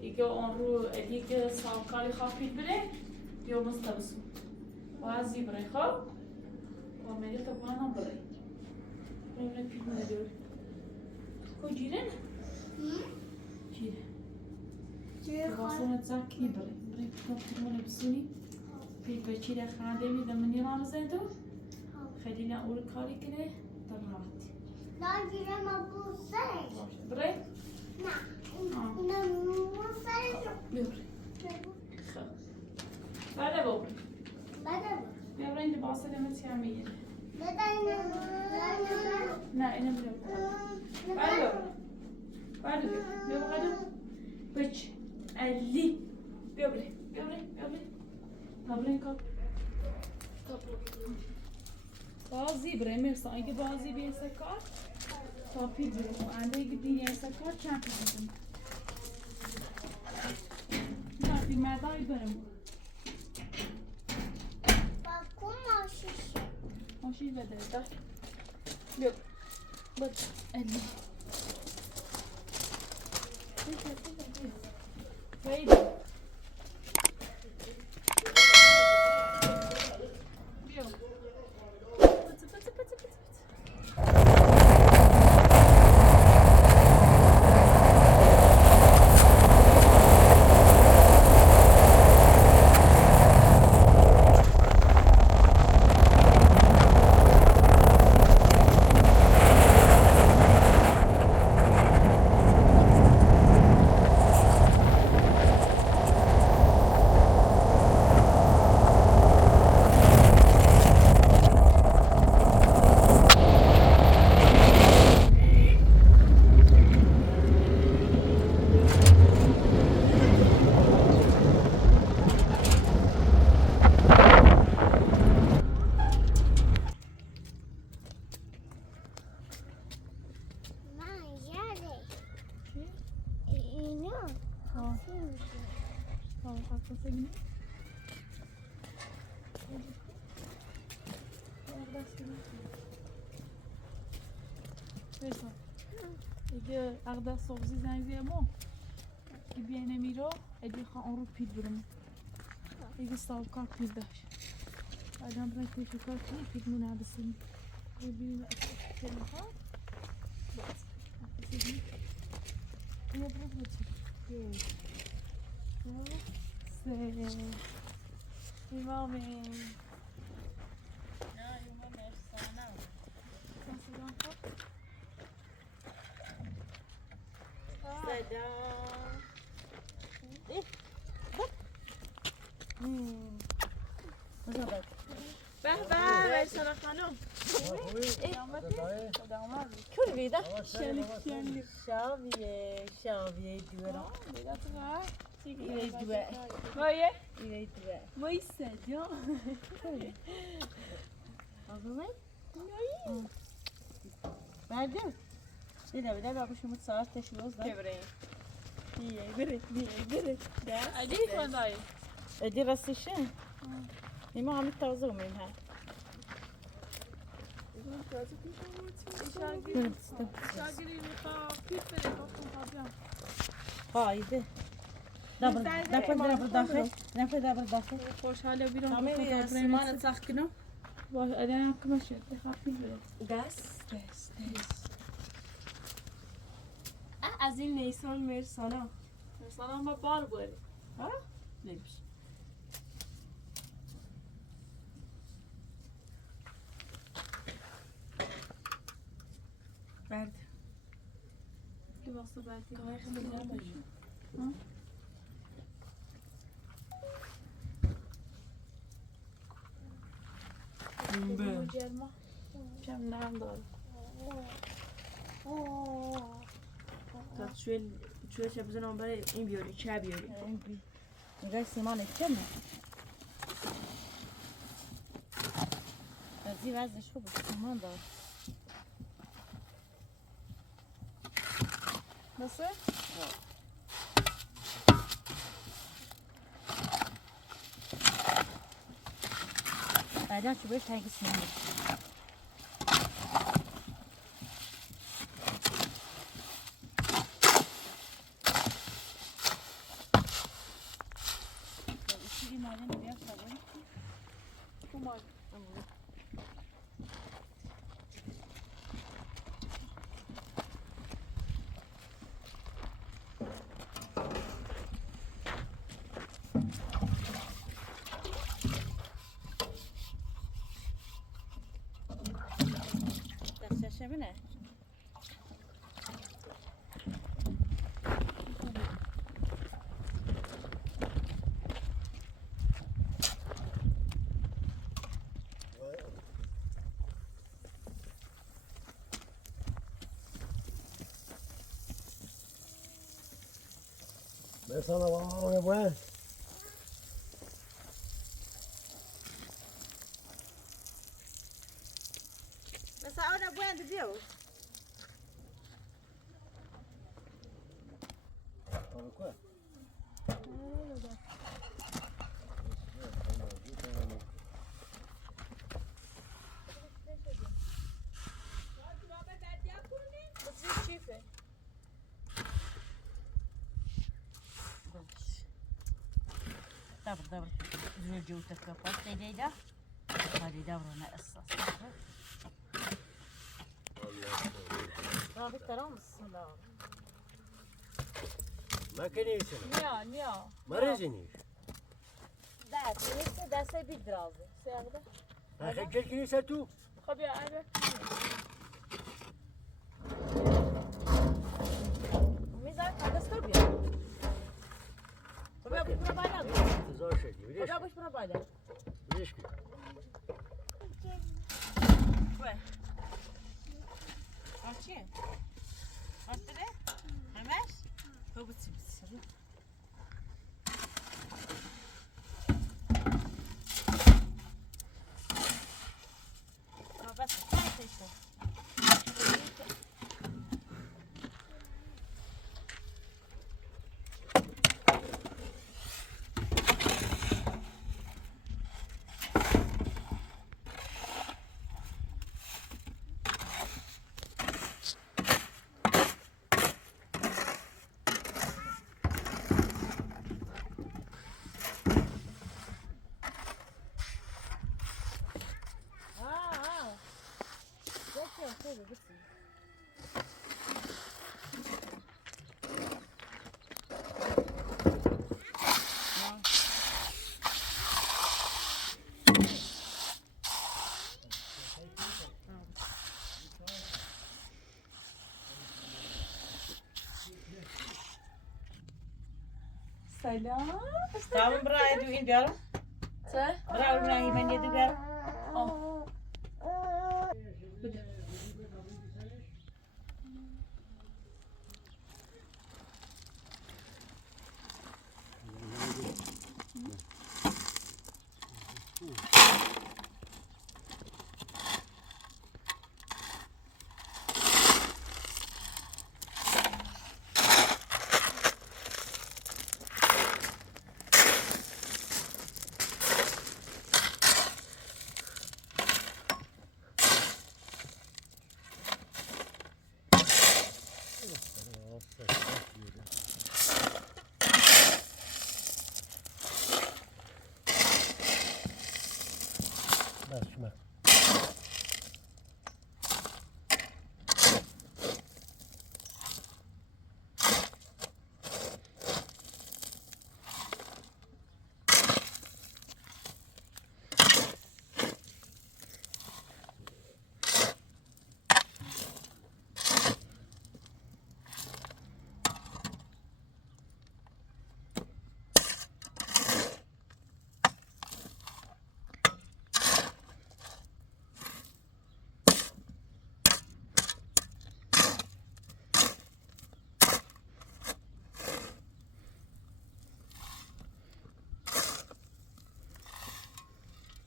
دیگه آن رو دیگه سالکاری خواهید بره یا مستبسو و از بره خواه و میری تا پایان بره برای پیش نداره کو جیره نه؟ جیره واسه زکی بره تا پیمونه بسونی پیش به چیره خنده می دمنی رام زندو خیلی نه اول کاری کنه در راحتی نه جیره ما بوسه بره؟ نه اینا بوسه بره خب بعد ببره بیا برای این لباسه دمت هم میگیره نه اینو بیا بعد بیا بقدم بچ علی بیا بره تابلین کن بازی بره مرسا اگه بازی بیسه کار تا پی برو انده اگه بیسه کار چند پیزیم نه بی مدای برم ماشی بده دار بیا بد علی بیا دیگه اقدر سبزی زنگیه ما که بیانه میرو ادی خواه اون رو پید برم دیگه سال کار پید داشت بعدم برای پیشو کار پید مونه بسیم ببینیم اصلا ها بس بسیم اینو برو بچه سه ایمامه نه ایمام افسانه سلام سلام به به ارسانه خانم کل بیده شاویه دوره ایوه دوره مایه ایوه دوره مایی سجا آقا بردم دیده بیده بابا شما ساعت تشویز ده بره علی کندایی ادی راستشه نیما همه تازه اومیم ها شاگری میخوا پیت بره کفتون خوابیم قایده نفر داخل خوشحاله بیرون همه سیمان سخت کنم باش ادیان کمه شد بخواه پیت بره دست از این نیسان مرسانا مثلا ما بار بره ها؟ نمیشه دست بعدی کار خیلی نباشه. به جرما کم نرم داره تا چوی چه بزنم برای این بیاری چه بیاری اینجای سیمان کمه از این وزنش خوبه سیمان دار بسه؟ بعدا چوبه تنگ سیمان دستشه بینه Pensando, vamos a ver. بس ahora bueno Dios دبر زور جوتك قصت ليلى هذه دورنا قصص رابط ترامس لا ما كنيسة نیا ما رزينيش دسته بید درازه سیاده أخي جل كنيسة تو خب یا عرب میذارم تا دستور بیاد خب یا بوش برا بالا انتظار شدي خب ليش یا بوش برا بالا ليش كده وين ماشي ماشي همش هو بتسيب بس تيشو سلام Tamam buraya düğün diyorum. چه؟ Buraya hemen yedi diyorum.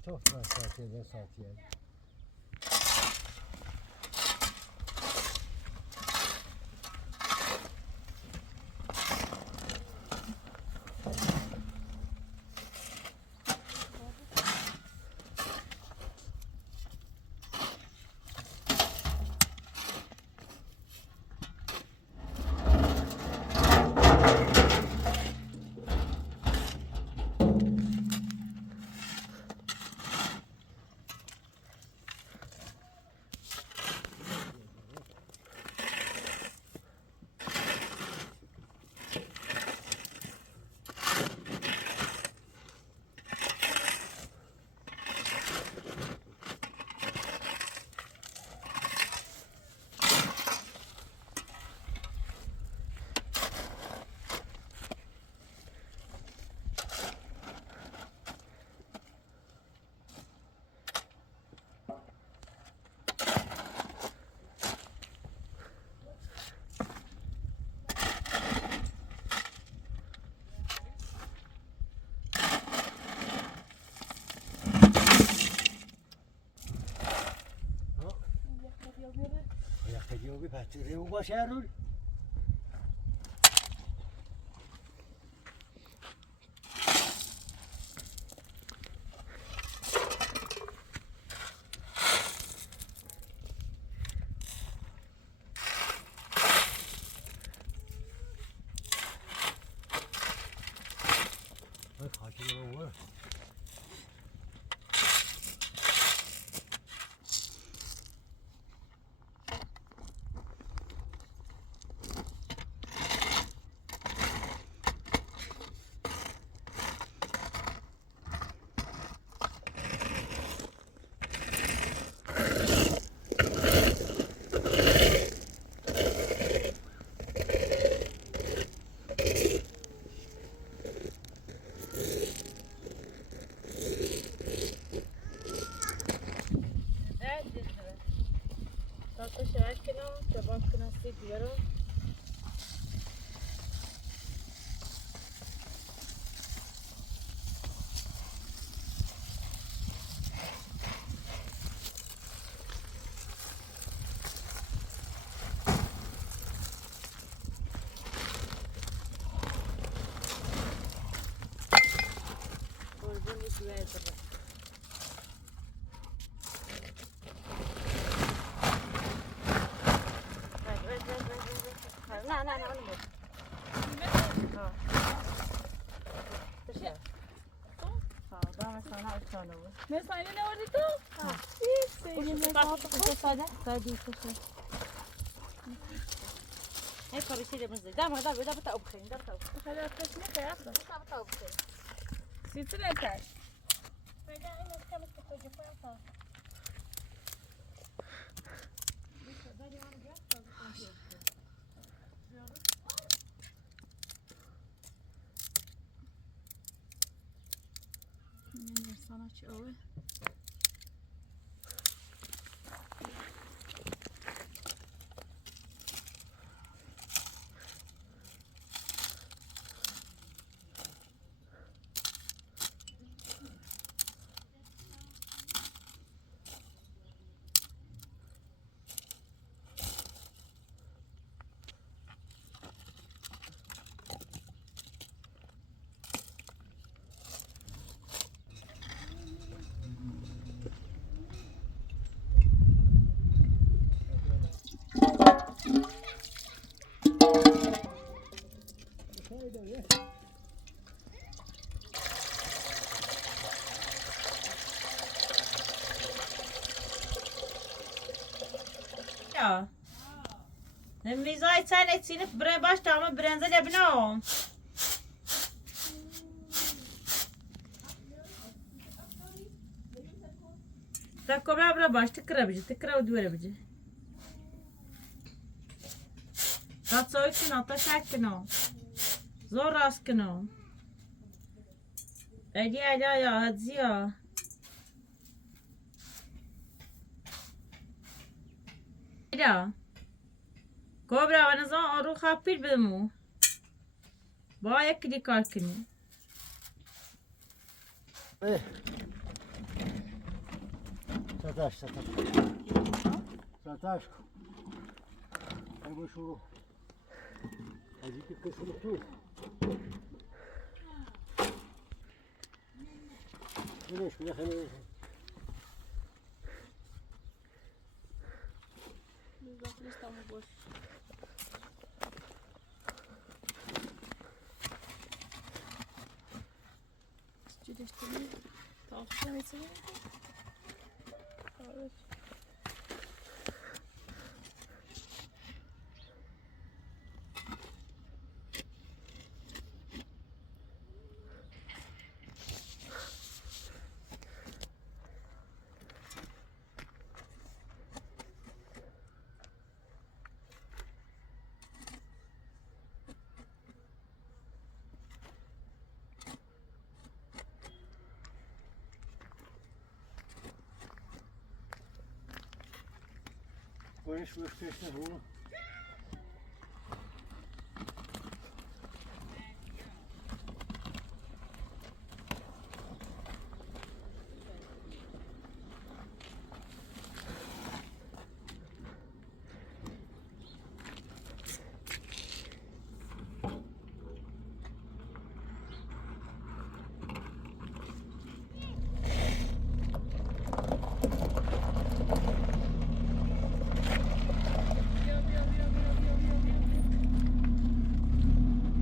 تو ساعتیه به ساعتیه Ayakta bir pastırı bu başarır. Bak hakim var. Tatlı şeker kilo, kebap kınası diyorum. Uygun bir güvedir. نه اون بود دا مثلا اتانه بود مثلا اینو نوردی تو؟ هی پاریسی ده مزه دم هدا بده بتا بخین در تا خیلی اتش میکنه اصلا بتا بخین سیتون اتش بده اینو کم کجا کنم sanatçı oğlu. Ja. Men vi sa ett sen ett sinne för baş tamam brenze lebna. Ta kobra bra baş tıkra udvere bici. Ta soykin ata şakkino. Zor askino. Edi ala ya hadziya. Ya. Kobra bana zaman aru khapir bedemu. Ba yak klikar kini. Sataş. Sataş. Ama şu acıklı kısmı tu. Güneş bile hani Biz bakın İstanbul boş. Çileştirmeyi tavsiye etsene. Evet. Güneş göstersen onu.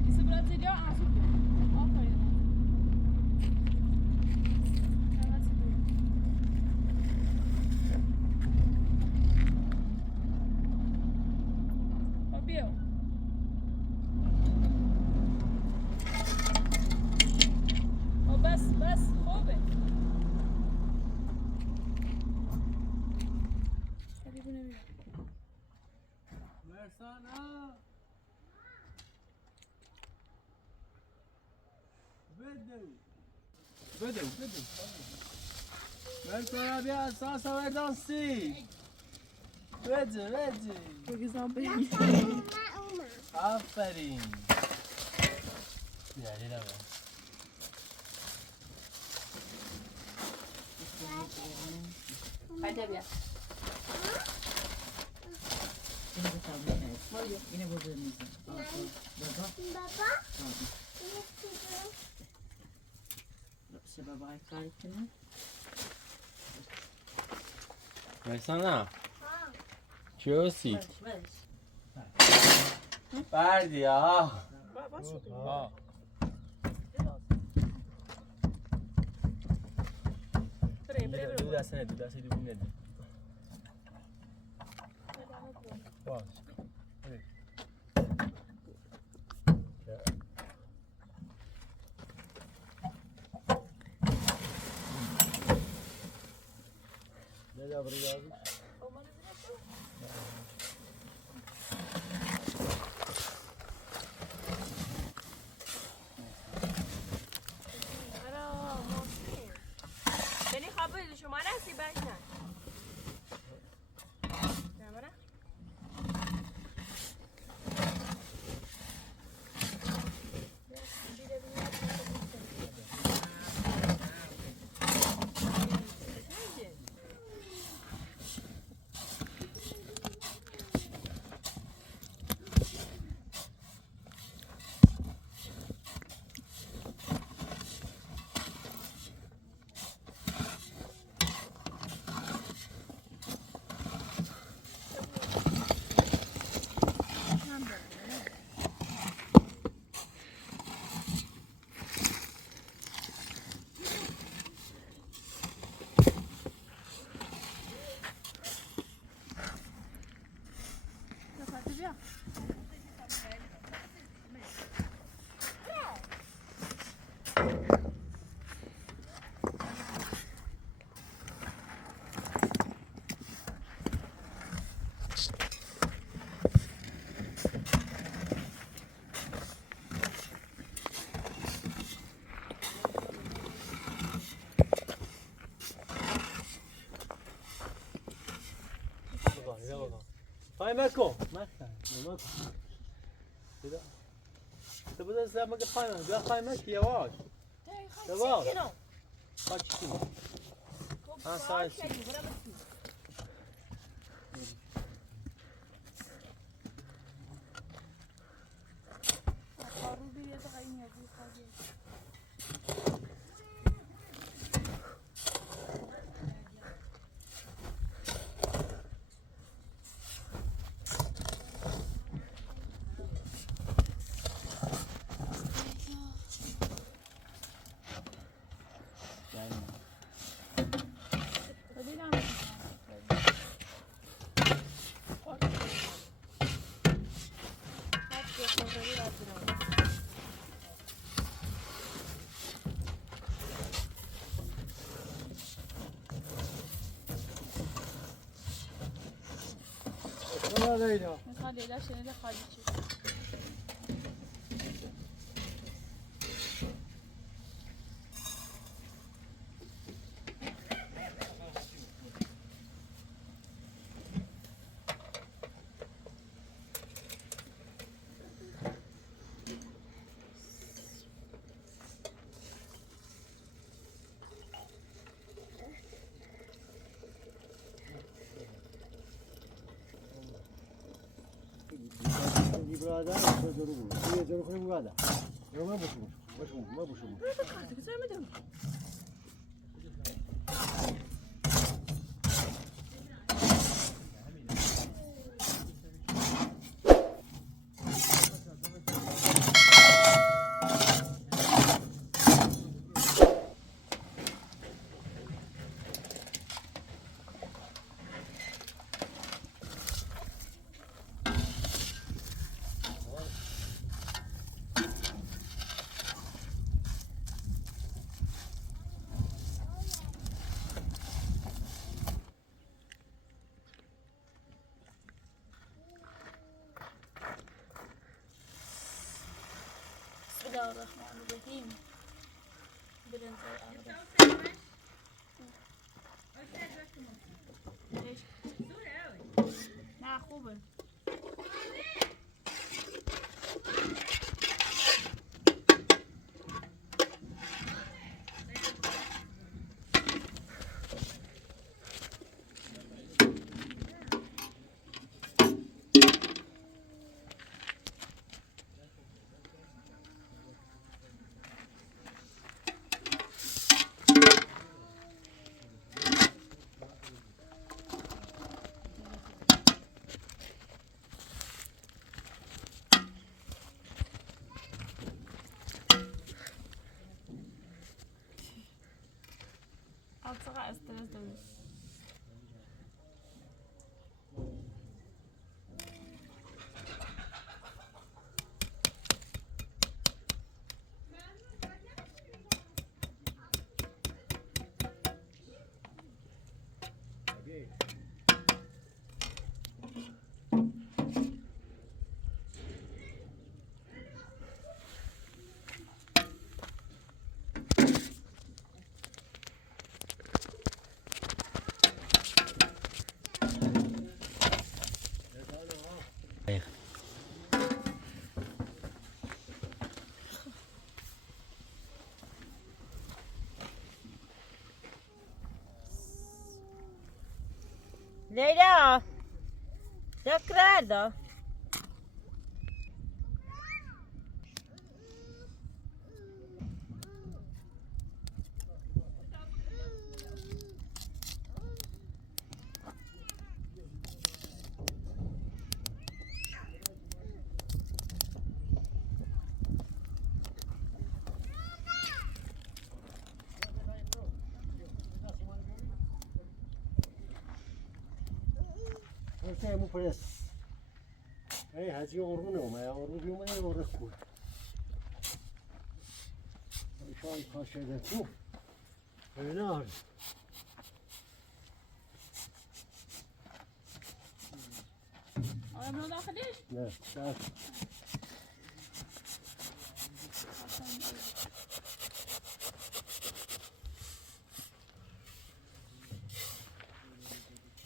Isso Brasília é azul. Olha a farinha. Ela se deu. Ô, Biel. Ô, bas, Robert. Hadi bu ne bir? Mersana. بدو Mersana bia salsa ver dansi. Bede. Çok güzel benim. Aferin. Yani ne var? Hadi abi. Yine de kalmayacağız. Yine buradayımızda. Baba. Se babai kalkını. Mersana. Çiyosi. Ver. Verdi ya. Ha. دو دسته دوم نده باش Ne de buraya abi? Beni kabul edin şuma nesi ben ne? Kamera? Meko. To bude zamykać fajne, dla fajnych jałać. Jałać. Patrz tu. ها ساعت قارو بیاد غیم یبی خواهی Şuna Leyla. مثلا لیلا شنیده خالی چی Di burada, şöyle doğru vur. Buraya doğru koy burada. Yok mu bu? Başım. Artık güzelmedim. بسم الله الرحمن الرحیم برنزای آره نه خوبه چقدر استرس داری Leyla. Tekrar. Forse mu pres. Hacı ormunu mu ya? Ormunu bir mi ne orası bu? Şu an karşıda tu. Öyle ağır. آره من داخلش Ne? Saat.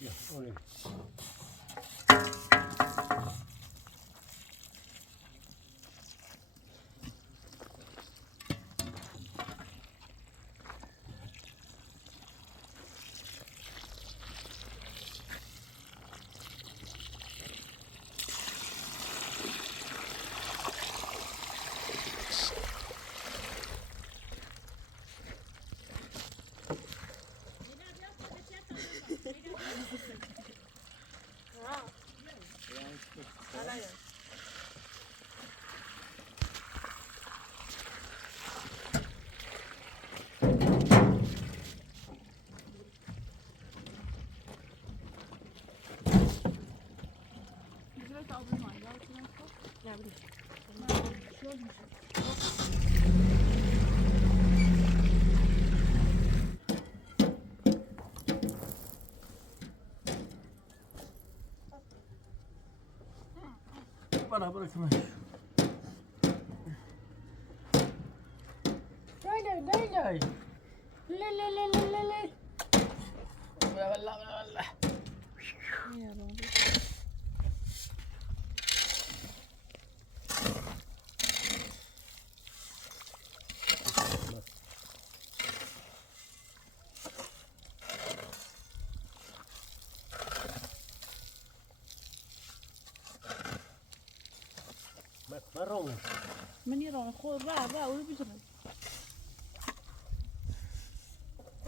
Ya oraya. Ücret aldım var. Ya ücret yok. Ne bileyim. Şey olmuş. Bana bırakma. Lay. Ne yer oldu? Marrom. من يرون خو را ولا بجري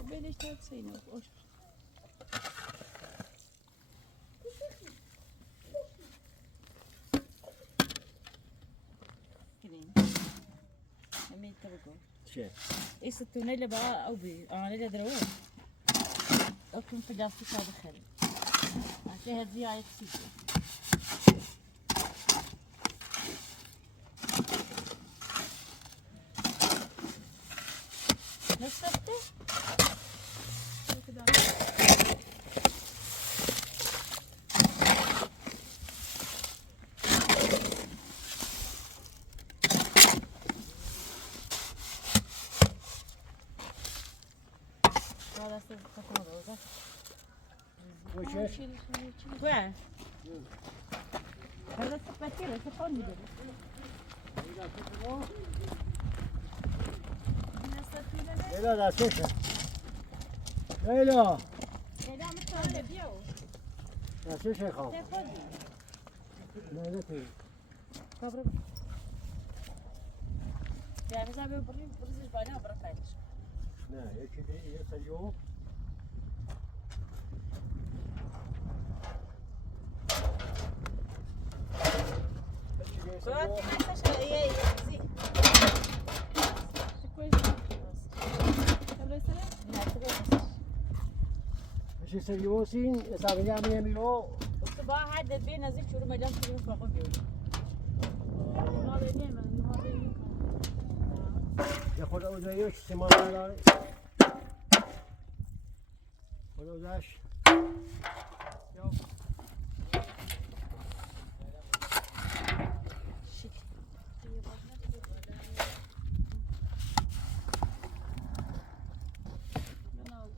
بليش تاكسينا وش كريم أمي تبقى Şey. إيش التونيل بقى أو بي أنا اللي أدري أكون في جاستي هذا خير عشان هذي عايز تيجي نصفتي كده هذا سكتنا روزة Bu şey. وين هذا سكتير سكون بدل Leyla da ses. Leyla. لا مستوى بيو Ya ses şey kal. تفضل Ne teyir? كبر يعني مثلا بريز بالي وبرا فايتش Ne? Ekidi sayıyor. Şey seviyorsun, hesabını yapmayamıyor. الصباح عدت بينا زي شو ما جاب شو فوق هذا نعمة هذا يمكن ياخد أوزايش سمانا خد أوزاش ben aldım.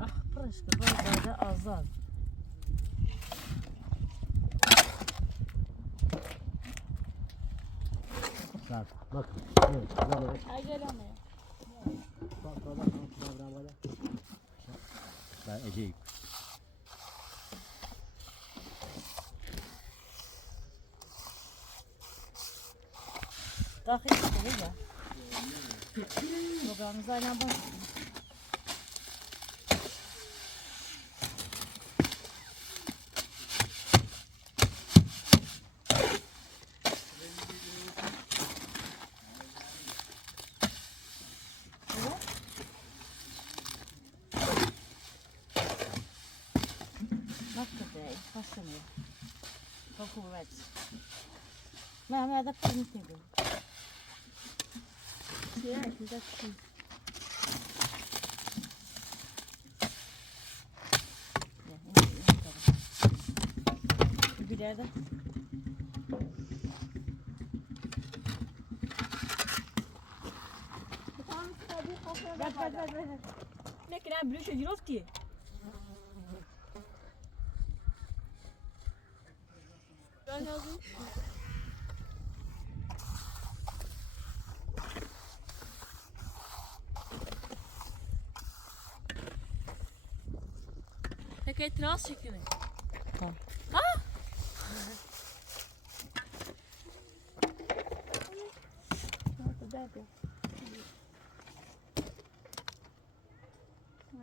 اخ فرش كبار هذا ازال Bak, bak. Evet, bak. Ay gel ama ya. Bak, bak, bak. Ben Ece'yim. داخل كده بابا مزانا بس ما تدعي فصلي فوق ما ذكرني كده Şey, güzel şey. Bir daha da. ver. لكن عم بلوش جروفتي Ben yazdım. Peki itiraz şekli.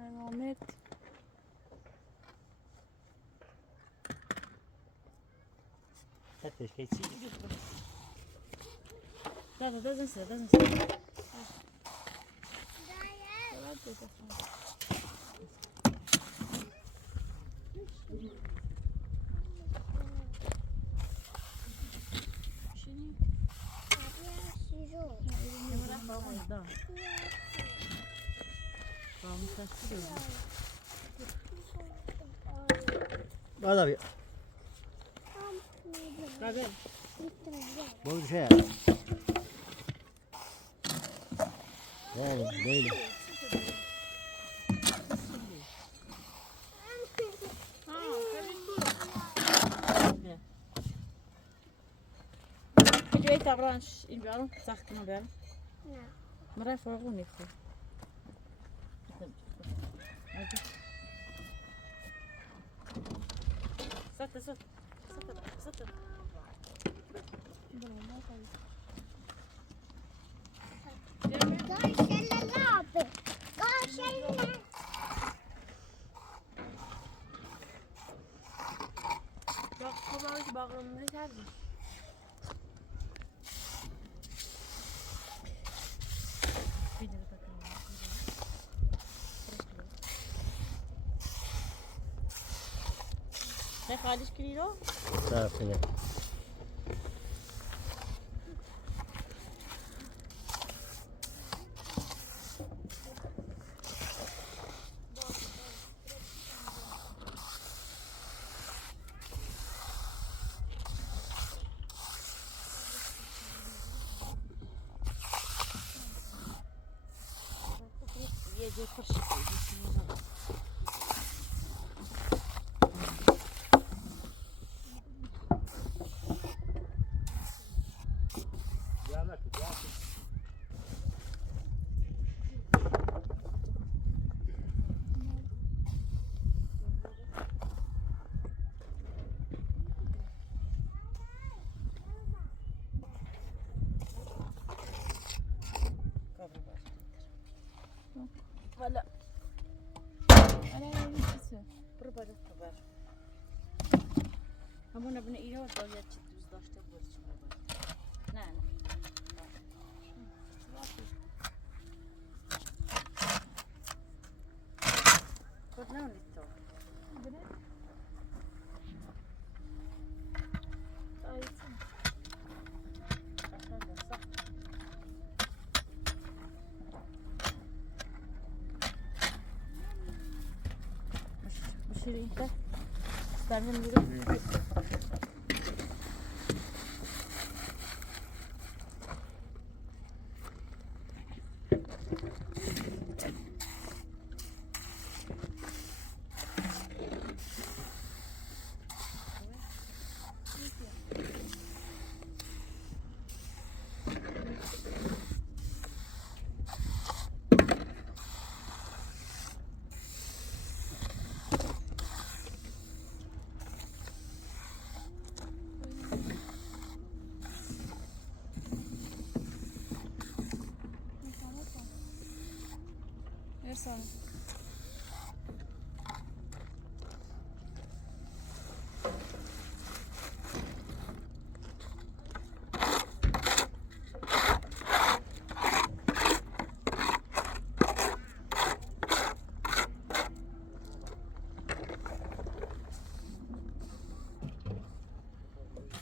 Ahmet. Hatta keçi. Da zensene. Hadi de. Şimdi Da. Vamos kaçtı Bana bir. Gagal. Bu şey. Yani böyle. Video ita branch in biaron, sagt man biaron. Mara fogo nito. Sat. bak kolay bağlamını serdim. Video bakın. Ne haliş kilo? Tarafına. Yiyecek fırsat. Valla. Ana ikisi. Burada kabar. Ama ne buna iyi oldu ya çıktı daşta bu için baba. Ne? Kod ne oldu? Ayıtsın. Şurayı da istersen böyle. Ver sana.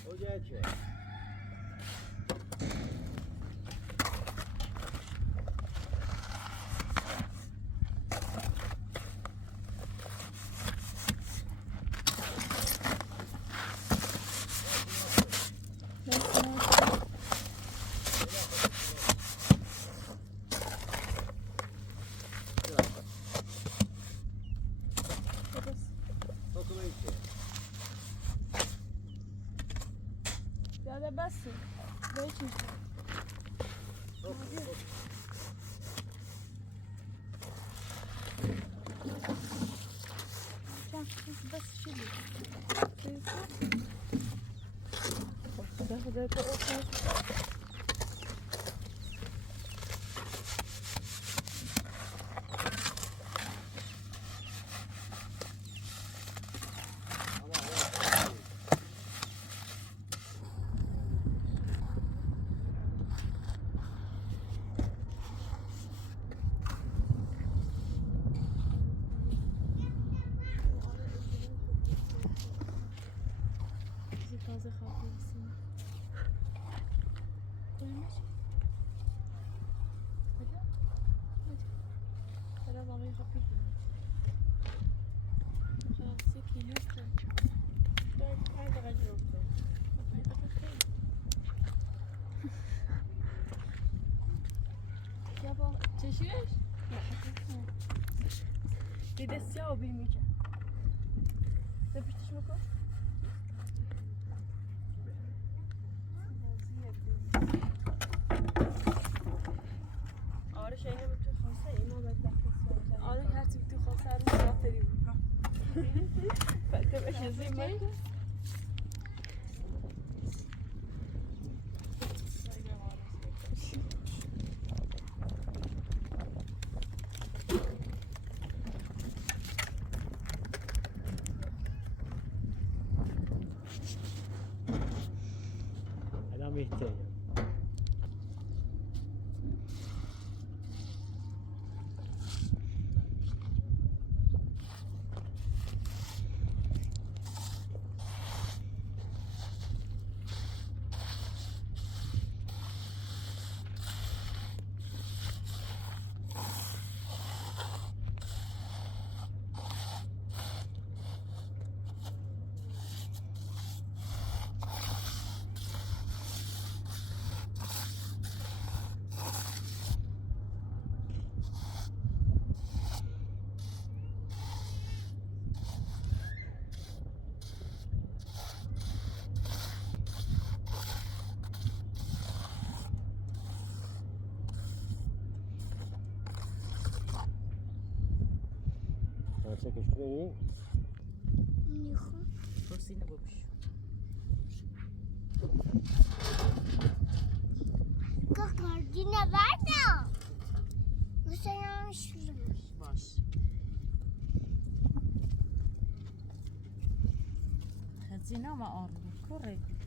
Ocağıcı. Ver sana. Okula içi. Ya da bas. Böyle çiz. Can, bas şimdi. دیده سیاه و بی میکن بپیشتش بکن آره شاید نمیتون خواستن اینا باید دفت آره هرچی تو خواستن رو سافری بود فکر بشه زیمه الان بهتره. Nasıl kışkırıyor? Prosine babuş. Kakardine ver de. Bu senin şurası. Baş. Hazine ama ağırlığı korrekt.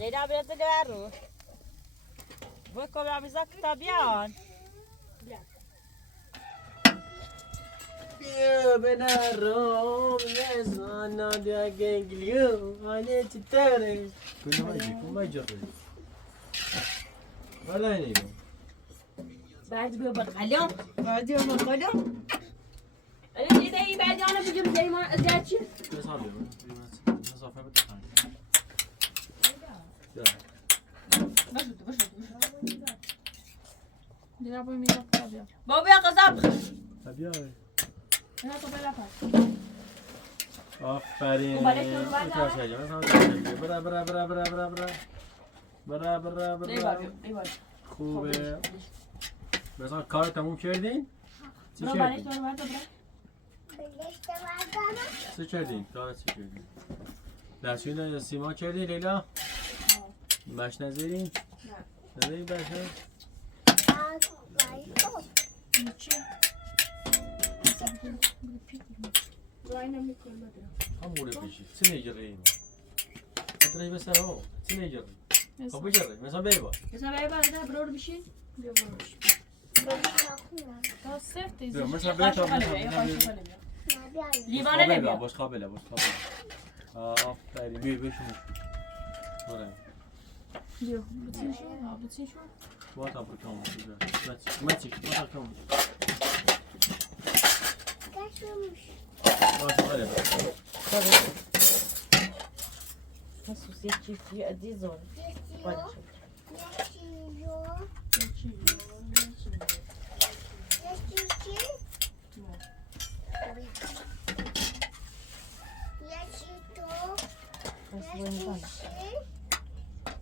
Leyla biraz da ver. Voi come am zis că tabian. بنارم نزانا دیا گنگلیو آنه چطوره کنم جوری ولی نیگم بعد بیا بقلم بعد بیا بقلم انا دیده ای بعد انا بجم زي ما ازيد شي بس هذا مسافه بتخان Dirá para mim já para ver. بابا يا قزاب بیا Ela só vai lá para. آفرین او بالای تو بعد برا برا برا برا برا برا برا برا ای برا بابا ای بابا خوبه مثلا کار تموم کردین؟ چی برو بالای کردین؟ تو بعد برو Birleşte var da. چی کردین؟ کار چی کردین؟ دستشویی سیما کردی لیلا؟ بش نزدین؟ نزدین بش نه؟ هم بوده پیشی چی نگیری اینو؟ اترایی بسر ها چی نگیری؟ خب بجرد مثلا بیبا مثلا بای بعد برو بشین بیا برو بشین Tá certo, بیا existe. مثلا بیتا لیوانه نمیاد باش قابله باش قابله آفرین بیا بشون برای Deu. Botinho show, botinho show. بات ابرو کام مچی بات کام باش قابله Nasıl çiftliği adı zor.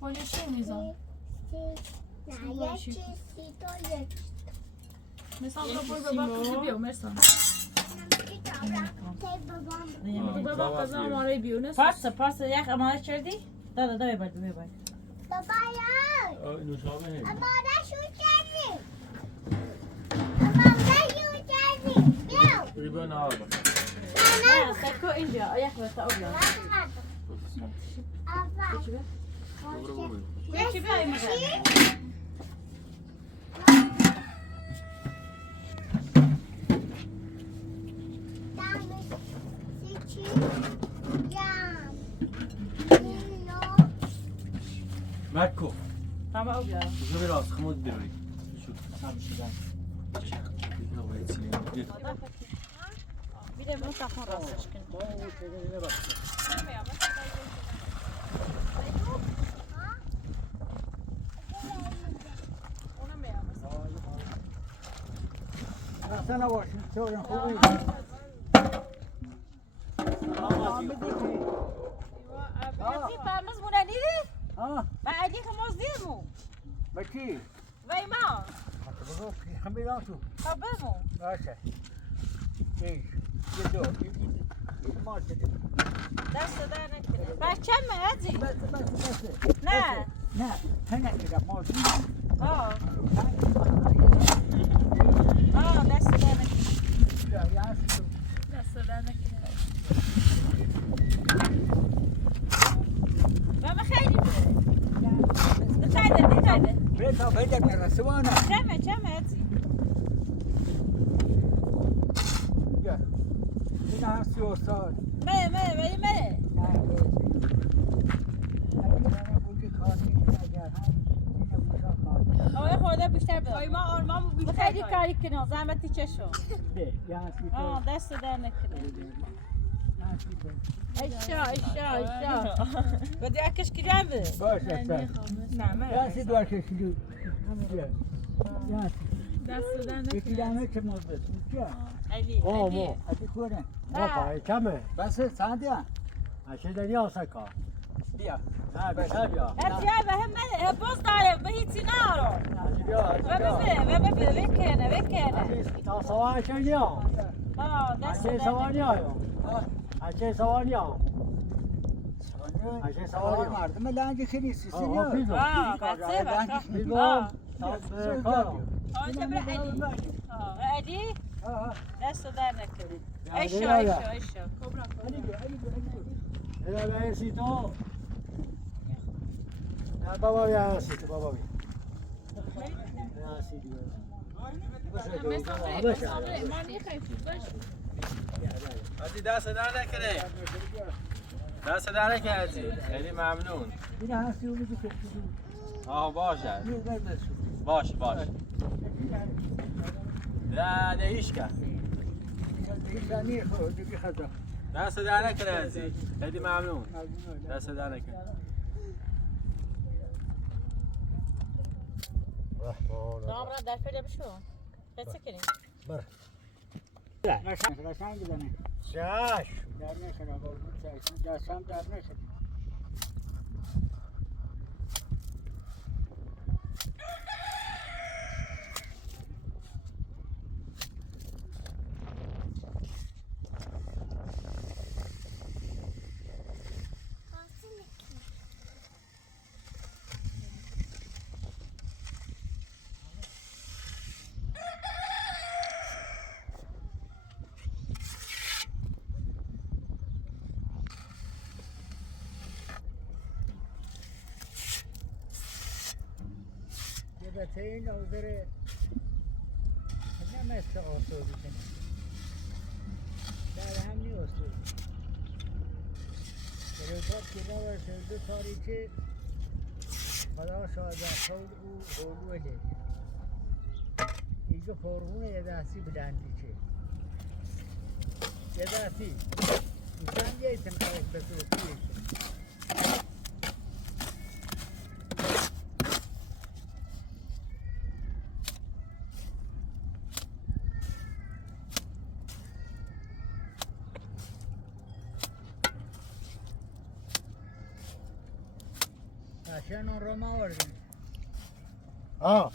Olha chemise, ó. Começar a propor babá que subiu, começando. Babá casar uma hora e viu, né? Parsa yak amana çerdi. Da bebay. Babaya. نوشابه هی Amara şu geldi. Amara şu geldi. Gel. ریبا نه آبا Ha, sako ince ayak ve ta obya. برو برو Ne ki bay mı? چی؟ جام اینو Marco, Tamam abi ya. şunu biraz kımık diyorum. Şu. Bir de bunu takma rastı çıkın. Sana başım sorun خوبی Ati parmaz buna neydi? ها Ben Ali kımaz değil mi? بچی Vay ma. بگو همین تو Tabii mi? باشه ایش یه دو این ما شده Ders eder ne kere? Bahçem mi hadi? بس Ne? نه هنه که ما Aa. Aa ders eder ne kere? Ders eder ne kere? Ben mi خیلی بره؟ Detayda. بيتا بدك نرسوانا Çeme hadi. يا هنا سيو صار Me. آقای خورده بیشتر بده. ما آرمان بیشتر خیلی کاری کنه زحمتی چشو. دست در نکنه. اشا. بدی اکش کجا بده؟ باشه نه یاسی دوار کشیدو دست دادن یکی دانه چه موزد علی. مو ادی کنه نه. پای کمه بس ساندیا اشه دنیا سکا بیا نه بیشتر بیا اتیا به هم باز داره به هیچی نارو. و بکنه. تا سوال کنیا دست اشه در سوال نکنه. نیا اشه سوال نیا اشه سوال مردم لنج خیلی سیسیلیا کارو آنجا به علی. علی دست در نکنه. اشا. Era l'éxito. Ya baba ya éxito, baba. Ya sí, diyor. Hadi ders eder نکنه. دست در نکردی. خیلی ممنون. Yine hasiyomu düşürdü. آه باشه. Bir ver şu. باش. نه هیچ که. Bir saniye koydu bir hata. دست در نکردی. خیلی ممنون. دست در نکنه. Tamam در پیدا بشو. قصه کنیم. Kaşan gidelim. Şaş. Dernek kadar oldu. Şaşam dernek. البته این حاضر نه مثل آسودی کنه در هم نی آسودی برایتاب که نباشه دو تاریخی خدا شاید او هولو لیده اینجا پرغونه یه دستی بلندی که یه دستی میشن یه ایتن قرق بسوکی Aşağı non Roma vardı. Ha.